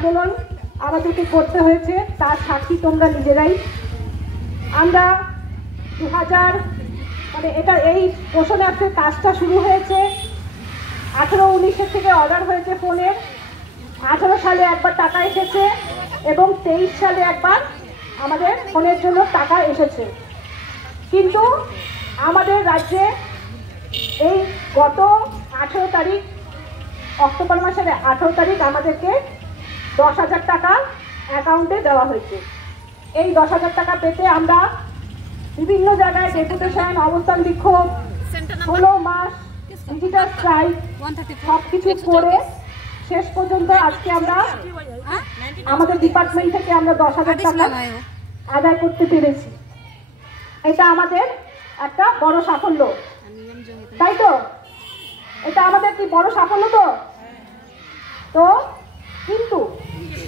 আন্দোলন আমাদেরকে করতে হয়েছে, তার সাক্ষী তোমরা নিজেরাই। আমরা 2000 মানে এটা এই পোষণ অ্যাপের কাজটা শুরু হয়েছে 18-19 থেকে অর্ডার হয়েছে ফোনের। 18 সালে একবার টাকা এসেছে এবং 23 সালে একবার আমাদের ফোনের জন্য টাকা এসেছে। কিন্তু আমাদের রাজ্যে এই গত 18 তারিখ, অক্টোবর মাসের 18 তারিখ আমাদেরকে 10,000 টাকা অ্যাকাউন্টে দেওয়া হয়েছে। এই 10,000 টাকা পেতে আমরা বিভিন্ন জায়গায় ডেপুটেশন, অবস্থান বিক্ষোভ, 16 মাস ডিজিটাল স্ট্রাইক সব কিছু করে শেষ পর্যন্ত আজকে আমরা আমাদের ডিপার্টমেন্ট থেকে আমরা 10,000 টাকা আদায় করতে পেরেছি। এটা আমাদের একটা বড় সাফল্য, তাই তো? এটা আমাদের কি বড় সাফল্য? তো কিন্তু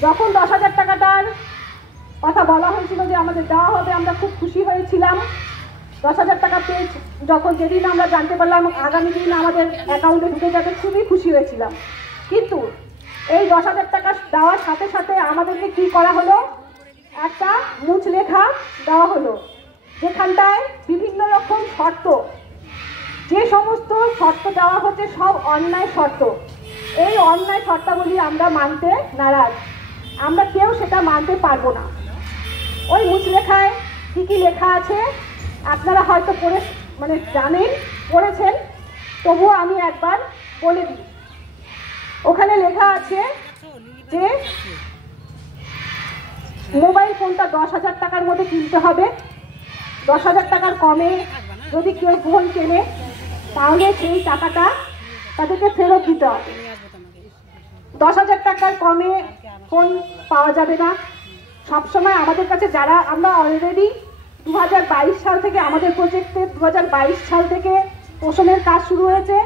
যখন 10,000 টাকাটার কথা বলা হয়েছিল যে আমাদের দেওয়া হবে, আমরা খুব খুশি হয়েছিলাম। 10,000 টাকা পেয়ে যখন যেদিন আমরা জানতে পারলাম আগামী দিন আমাদের অ্যাকাউন্টে ঢুকে যাবে, খুবই খুশি হয়েছিলাম। কিন্তু এই 10,000 টাকা দেওয়ার সাথে সাথে আমাদেরকে কি করা হলো, একটা মুচলেখা দেওয়া হলো, যেখানটায় বিভিন্ন রকম শর্ত, যে সমস্ত শর্ত দেওয়া হচ্ছে সব অন্যায় শর্ত। এই অন্যায় শর্তাবলী আমরা মানতে নারাজ, আমরা কেউ সেটা মানতে পারবো না। ওই মুচলেখায় কী কী লেখা আছে আপনারা হয়তো পড়ে জানেন, পড়েছেন, তবুও আমি একবার বলে দিই। ওখানে লেখা আছে যে মোবাইল ফোনটা 10,000 টাকার মধ্যে কিনতে হবে। 10,000 টাকার কমে যদি কেউ ফোন কেনে তাহলে সেই টাকাটা তাদেরকে ফেরত দিতে হবে। 10,000 টাকার কমে ফোন পাওয়া যাবে না। সবসময় আমাদের কাছে যারা আমরা অলরেডি 2022 সাল থেকে আমাদের প্রজেক্টে 2022 সাল থেকে পোষণের কাজ শুরু হয়েছে,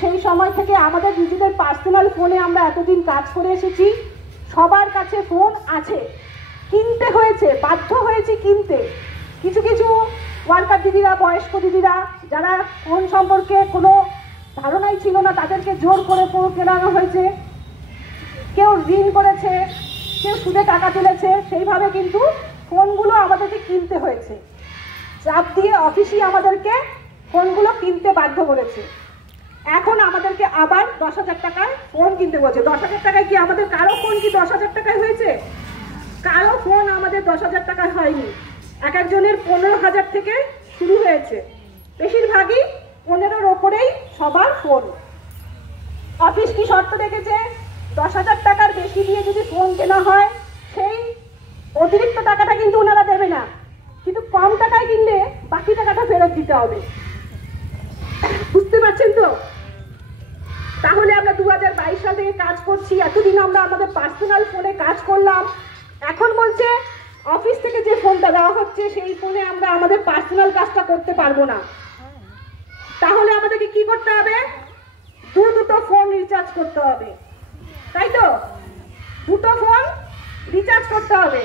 সেই সময় থেকে আমাদের নিজেদের পার্সোনাল ফোনে আমরা এতদিন কাজ করে এসেছি। সবার কাছে ফোন আছে, কিনতে হয়েছে, বাধ্য হয়েছি কিনতে। কিছু কিছু ওয়ার্কার দিদিরা, বয়স্ক দিদিরা যারা ফোন সম্পর্কে কোনো ধারণাই ছিল না, তাদেরকে জোর করে ফোন কেনানো হয়েছে। কেউ ঋণ করেছে, কেউ সুদে টাকা তুলেছে, সেইভাবে কিন্তু ফোনগুলো আমাদেরকে কিনতে হয়েছে। চাপ দিয়ে অফিসই আমাদেরকে ফোনগুলো কিনতে বাধ্য করেছে। এখন আমাদেরকে আবার 10,000 টাকায় ফোন কিনতে বলছে। 10,000 টাকায় কি আমাদের কারো ফোন কি 10,000 টাকায় হয়েছে? কারো ফোন আমাদের 10,000 টাকায় হয়নি। এক একজনের 15,000 থেকে শুরু হয়েছে, বেশিরভাগই 15-র ওপরেই সবার ফোন। অফিস কি শর্ত রেখেছে, 10,000 টাকার বেশি দিয়ে যদি ফোন কেনা হয় সেই অতিরিক্ত টাকাটা কিন্তু ওনারা দেবে না, কিন্তু কম টাকায় কিনলে বাকি টাকাটা ফেরত দিতে হবে। বুঝতে পারছেন তো? তাহলে আমরা 2022 সাল থেকে কাজ করছি, এতদিন আমরা আমাদের পার্সোনাল ফোনে কাজ করলাম। এখন বলছে অফিস থেকে যে ফোনটা দেওয়া হচ্ছে সেই ফোনে আমরা আমাদের পার্সোনাল কাজটা করতে পারবো না। তাহলে আমাদেরকে কি করতে হবে? দুটো ফোন রিচার্জ করতে হবে, তাই তো? দুটো ফোন রিচার্জ করতে হবে,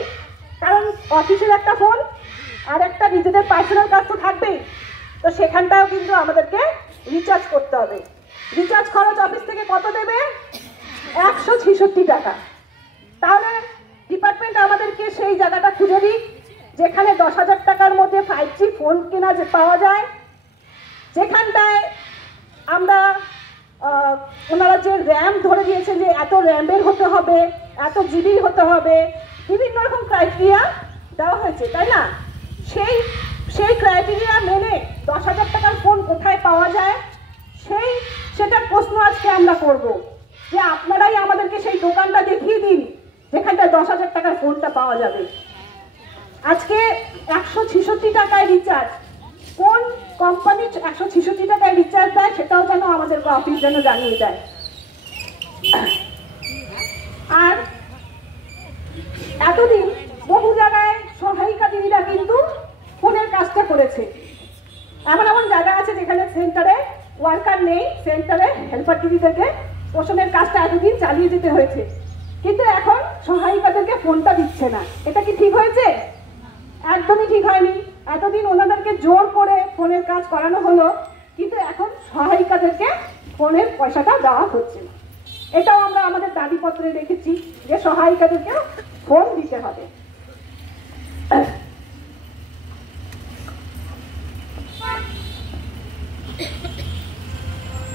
কারণ অফিসের একটা ফোন আর একটা নিজেদের পার্সোনাল কাজ তো থাকবেই। তো সেখানটাও কিন্তু আমাদেরকে রিচার্জ করতে হবে। রিচার্জ খরচ অফিস থেকে কত দেবে? 166 টাকা। তাহলে ডিপার্টমেন্ট আমাদেরকে সেই জায়গাটা খুঁজে দিক যেখানে 10,000 টাকার মধ্যে 5G ফোন কেনা পাওয়া যায়, যেখানটায় আমরা ওনারা যে র্যাম ধরে দিয়েছেন যে এত র্যামের হতে হবে, এত জিবি হতে হবে, বিভিন্ন রকম ক্রাইটেরিয়া দেওয়া হয়েছে, তাই না? সেই ক্রাইটেরিয়া মেনে 10,000 টাকার ফোন কোথায় পাওয়া যায় সেটার প্রশ্ন আজকে আমরা করব, যে আপনারাই আমাদেরকে সেই দোকানটা দেখিয়ে দিন যেখানটায় 10,000 টাকার ফোনটা পাওয়া যাবে। আজকে 166 টাকায় রিচার্জ, কোন কোম্পানি 166 টাকায় রিচার্জ দেয় সেটাও যেন আমাদের অফিস যেন জানিয়ে দেয়। আর এতদিন বহু জায়গায় সহায়িকা দিদিরা কিন্তু ফোনের কাজটা করেছে। এমন এমন জায়গা আছে যেখানে সেন্টারে ওয়ার্কার নেই, সেন্টারে হেল্পার দিদিদেরকে পোষণের কাজটা এতদিন চালিয়ে যেতে হয়েছে, কিন্তু এখন সহায়িকাদেরকে ফোনটা দিচ্ছে না। এটা কি ঠিক হয়েছে? একদমই ঠিক হয়নি। এতদিন ওনাদেরকে জোর করে ফোনের কাজ করানো হলো, কিন্তু এখন সহায়িকাদেরকে ফোনের পয়সাটা দেওয়া হচ্ছে না। এটাও আমরা আমাদের দাবিপত্রে রেখেছি যে সহায়িকাদেরকেও ফোন দিতে হবে।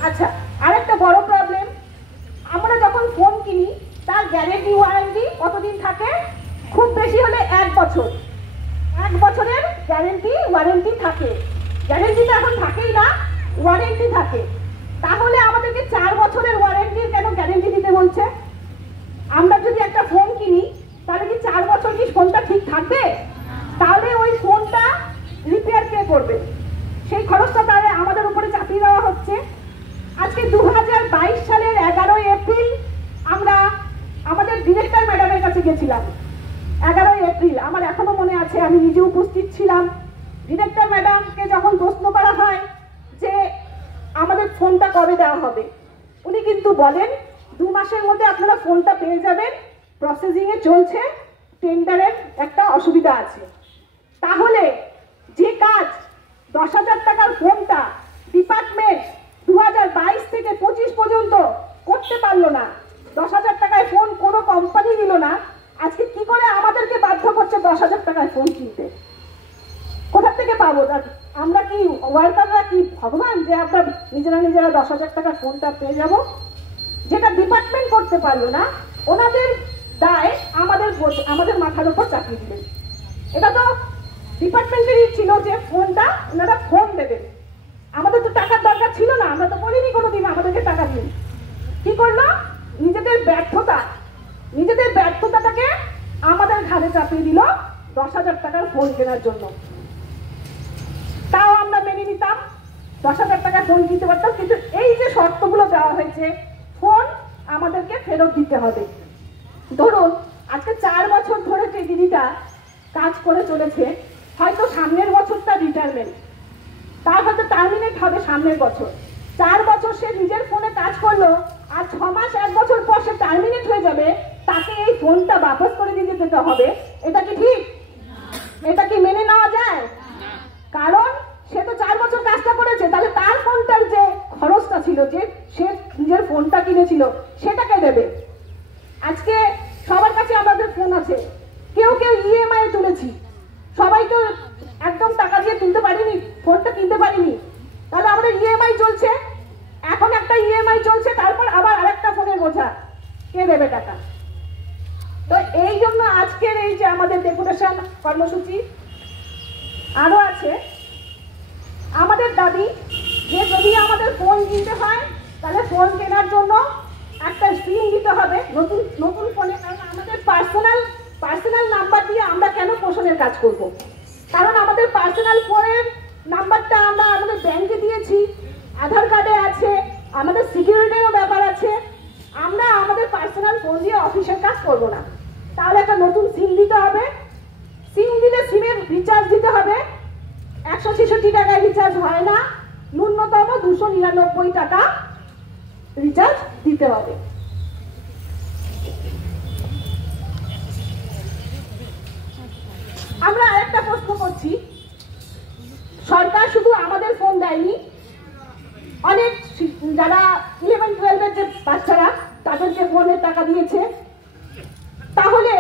আচ্ছা, আরেকটা বড় প্রবলেম, আমরা যখন ফোন কিনি তার গ্যারেন্টি ওয়ারেন্টি কতদিন থাকে? খুব বেশি হলে 1 বছর। 1 বছরের গ্যারেন্টি ওয়ারেন্টি থাকে। গ্যারেন্টি তো এখন থাকেই না, ওয়ারেন্টি থাকে। তাহলে আমাদেরকে 4 বছরের ওয়ারেন্টির কেন গ্যারেন্টি দিতে বলছে? আমরা যদি একটা ফোন কিনি তাহলে কি 4 বছর কি ফোনটা ঠিক থাকবে? তাহলে ওই ফোনটা রিপেয়ার কে করবে? সেই খরচটা তাহলে আমাদের উপরে চাপিয়ে দেওয়া হচ্ছে। আজকে 2022 সালের 11 এপ্রিল আমরা আমাদের ডিরেক্টর ম্যাডামের কাছে গেছিলাম। 11 এপ্রিল আমার এখনো মনে আছে, আমি নিজে উপস্থিত ছিলাম। ডিরেক্টর ম্যাডামকে যখন প্রশ্ন করা হয় যে আমাদের ফোনটা কবে দেওয়া হবে, উনি কিন্তু বলেন 2 মাসের মধ্যে আপনারা ফোনটা পেয়ে যাবেন, প্রসেসিংয়ে চলছে, টেন্ডারের একটা অসুবিধা আছে। তাহলে যে কাজ 10,000 টাকার ফোনটা ডিপার্টমেন্ট 2022 থেকে 25 পর্যন্ত করতে পারলো না, 10,000 টাকায় ফোন কোনো কোম্পানি দিল না, আজকে কি করে আমাদেরকে বাধ্য করছে 10,000 টাকায় ফোন কিনতে? কোথা থেকে পাবো? আমরা কি ওয়ার্কাররা কি ভগবান যে আমরা নিজেরা 10,000 টাকার ফোনটা পেয়ে যাব? যেটা ডিপার্টমেন্ট করতে পারলো না, ওনাদের দায় আমাদের মাথার উপর চাপিয়ে দিলেন। এটা তো ডিপার্টমেন্টেরই ছিল যে ফোনটা ওনারা ফোন দেবেন। আমাদের তো টাকার দরকার ছিল না, আমরা তো বলিনি কোনোদিন আমাদেরকে টাকা দিন। কি করলো? নিজেদের ব্যর্থতাটাকে আমাদের ঘাড়ে চাপিয়ে দিল 10,000 টাকার ফোন কেনার জন্য। তাও আমরা মেনে নিতাম, 10,000 টাকার ফোন কিনতে পারতাম, কিন্তু এই যে শর্তগুলো দেওয়া হয়েছে, ফোন আমাদেরকে ফেরত দিতে হবে। ধরুন আজকে 4 বছর ধরে যে দিদিটা কাজ করে চলেছে, হয়তো সামনের বছরটা রিটায়ারমেন্ট, তার হয়তো টার্মিনেট হবে সামনের বছর। 4 বছর সে নিজের ফোনে কাজ করলো, আর 6 মাস 1 বছর পর সে টার্মিনেট হয়ে যাবে, তাকে এই ফোনটা বাপস করে দিয়ে যেতে হবে। এটা কি ঠিক? এটা কি মেনে নেওয়া যায়? কারণ সে তো 4 বছর কাজটা করেছে, তাহলে তার ফোনটার যে খরচটা ছিল, যে সে নিজের ফোনটা কিনেছিল, সেটাকে দেবে। আজকে সবার কাছে আমাদের ফোন আছে, কেউ ইএমআই তুলেছি, সবাই তো একদম টাকা দিয়ে তুলতে পারিনি, ফোনটা কিনতে পারিনি, তাহলে আমাদের ইএমআই চলছে। এখন একটা ইএমআই চলছে, তারপর আবার আরেকটা ফোনের বোঝা, কে দেবে টাকা? তো এই জন্য আজকের এই যে আমাদের ডেপুটেশন কর্মসূচি আরো আছে। আমাদের দাবি যে যদি আমাদের ফোন কিনতে হয় তাহলে ফোন কেনার জন্য একটা স্কিম দিতে হবে নতুন ফোনে। কারণ আমাদের পার্সোনাল নাম্বার দিয়ে আমরা কেন পোষণের কাজ করব? কারণ আমাদের পার্সোনাল ফোনের নাম্বারটা আমরা আমাদের ব্যাংকে দিয়েছি, আধার কার্ডে আছে, আমাদের সিকিউরিটিরও ব্যাপার আছে। আমরা আমাদের পার্সোনাল ফোন দিয়ে অফিসের কাজ করব না। তাহলে একটা নতুন সিম দিতে হবে। সিম দিলে সিমের রিচার্জ দিতে হবে। 166 টাকায় রিচার্জ হয় না, ন্যূনতম 299 টাকা রিচার্জ দিতে হবে। আমরা আরেকটা প্রশ্ন করছি, সরকার শুধু আমাদের ফোন দেয়নি, অনেক যারা 11-12 যে বাচ্চারা তাদেরকে ফোনের টাকা দিয়েছে। তাহলে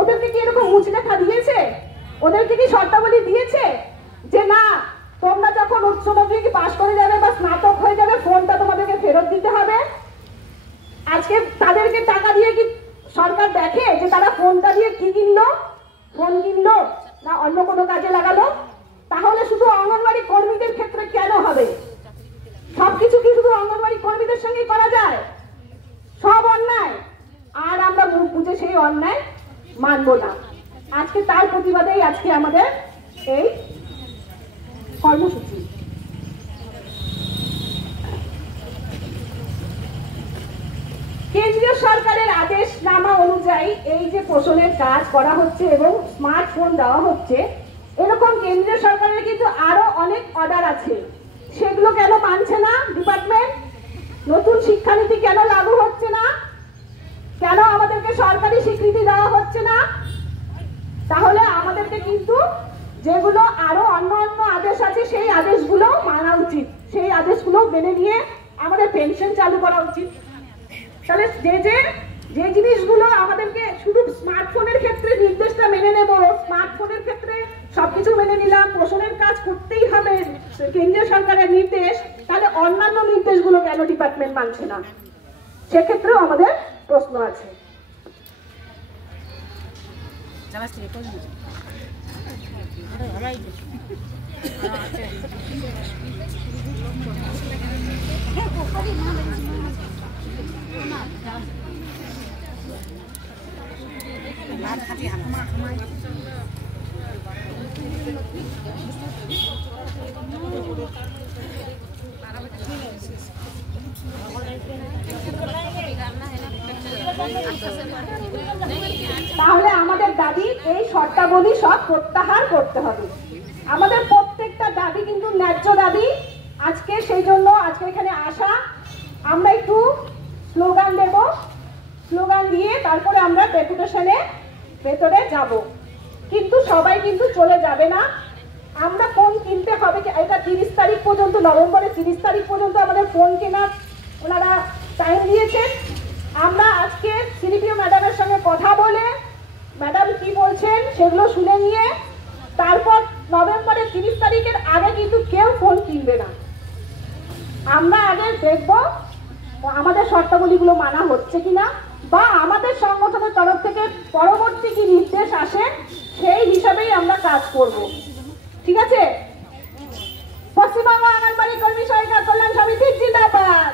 ওদেরকে কি এরকম উঁচলেখা দিয়েছে? ওদেরকে কি শর্তাবলী দিয়েছে যে না, তোমরা যখন উচ্চ মাধ্যমিক পাশ করে যাবে বা স্নাতক হয়ে যাবে, ফোনটা তোমাদেরকে ফেরত দিতে হবে? আজকে তাদেরকে টাকা দিয়ে কি সরকার দেখে যে তারা ফোনটা দিয়ে কি কিনলো? ফোন কিনলো না অন্য কোনো কাজে লাগালো? তাহলে শুধু অঙ্গনওয়াড়ি কর্মীদের ক্ষেত্রে কেন হবে? সবকিছু কি শুধু অঙ্গনওয়াড়ি কর্মীদের সঙ্গে করা যায়? সব অন্যায়, আর আমরা মুখ বুঝে সেই অন্যায় মানব না। আজকে তার প্রতিবাদেই আজকে আমাদের এই কর্মসূচি। কেন্দ্রীয় সরকারের আদেশনামা অনুযায়ী এই যে পোষণের কাজ করা হচ্ছে এবং স্মার্টফোন দেওয়া হচ্ছে, এরকম কেন্দ্রীয় সরকারের কিন্তু আরো অনেক অর্ডার আছে, সেগুলো কেন মানছে না ডিপার্টমেন্ট? নতুন শিক্ষানীতি কেন লাগু হচ্ছে না? কেন আমাদেরকে সরকারি স্বীকৃতি দেওয়া হচ্ছে না? তাহলে আমাদেরকে কিন্তু যেগুলো আরো অন্য আদেশ আছে সেই আদেশগুলো মানা উচিত, সেই আদেশগুলো মেনে নিয়ে আমাদের পেনশন চালু করা উচিত। তাহলে যে জিনিসগুলো আমাদেরকে শুধু স্মার্টফোনের ক্ষেত্রে নির্দেশটা মেনে নেব, স্মার্টফোনের ক্ষেত্রে সবকিছু মেনে নিলাম, পোষণের কাজ করতেই হবে কেন্দ্রীয় সরকারের নির্দেশ, তাহলে অন্যান্য নির্দেশগুলো কেন ডিপার্টমেন্ট মানছে না? সেক্ষেত্রেও আমাদের প্রশ্ন আছে। তাহলে আমাদের দাবি এই শর্তাবলী সব প্রত্যাহার করতে হবে। আমাদের প্রত্যেকটা দাবি কিন্তু ন্যায্য দাবি। আজকে সেই জন্য আজকে এখানে আসা, আমরা একটু স্লোগান দেব, স্লোগান দিয়ে তারপরে আমরা ডেপুটেশনে ভেতরে যাব। কিন্তু সবাই কিন্তু চলে যাবে না। আমরা ফোন কিনতে হবে, এটা 30 তারিখ পর্যন্ত, নভেম্বরের 30 তারিখ পর্যন্ত আমাদের ফোন কেনার ওনারা টাইম দিয়েছেন। আমরা আজকে সিডিপিও ম্যাডামের সঙ্গে কথা বলে ম্যাডাম কি বলছেন সেগুলো শুনে নিয়ে তারপর নভেম্বরের 30 তারিখের আগে কিন্তু কেউ ফোন কিনবে না। আমরা আগে দেখব আমাদের শর্তাবলীগুলো মানা হচ্ছে কিনা, বা আমাদের সংগঠনের তরফ থেকে পরবর্তী কি নির্দেশ আসে সেই হিসাবেই আমরা কাজ করব। ঠিক আছে? পশ্চিমবঙ্গ আঙ্গনবাড়ি কর্মী সহায়িকা কল্যাণ সমিতি জিন্দাবাদ।